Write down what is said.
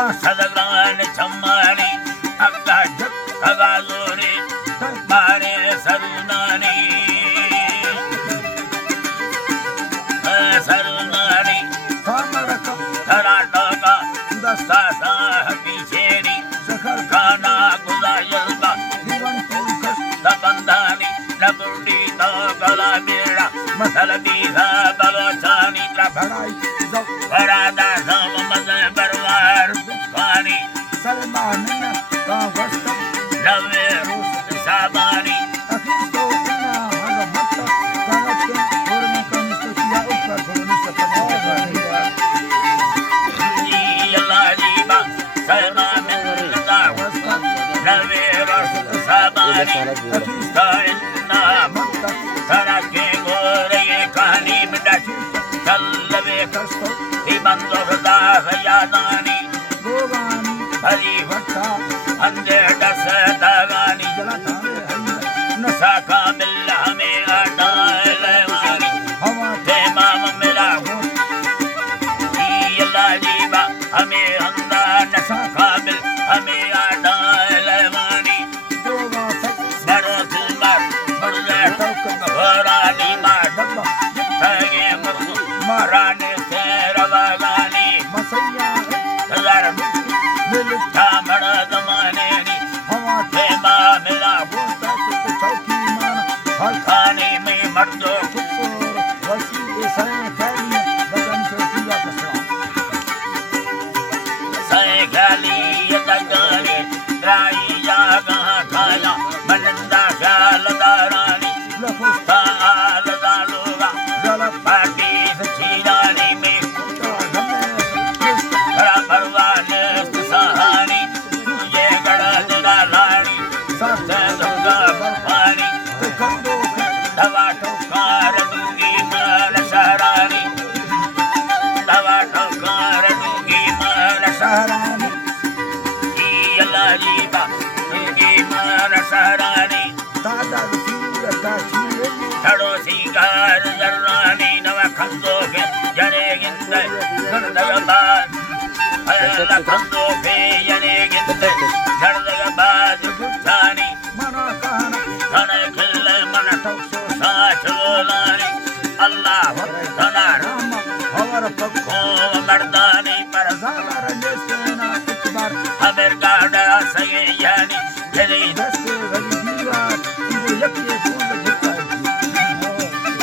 सदग्रान चम्मानी अग्गा अगाजोरे मारे सरुनानी सरुनानी कराटका दस्ता पीछेनी खाना गुदायल्बा सबंधानी नबुड़ी तो गला मेरा मसल बीसा बलोचानी भड़ाई बरादा सब मजे बरवार दुखानी सलमान का वस्त नवे साबानी अखिस्तो इन्ना मत तावत और में कनिष्ठ किया ऊपर भुवनिष्ठ पदार्थ जी अल्लाह जीवा सलमान का वस्त नवे साबानी अखिस्तो इन्ना मत ताके गोरे कहानी मिटाची चलवे कस्तो बंदो यादानी गोवानी हरी भट्टा अंधे डस दागानी नशा का मिल्ला में आटालवानी हवा थे माम मेरा अल्लाह जीवा हमें अंधा नशा का मिल हमें आटालवानी बड़ो तुम्हार बड़े घरानी मार डब्बा जितने मर्द माराने अल्लाह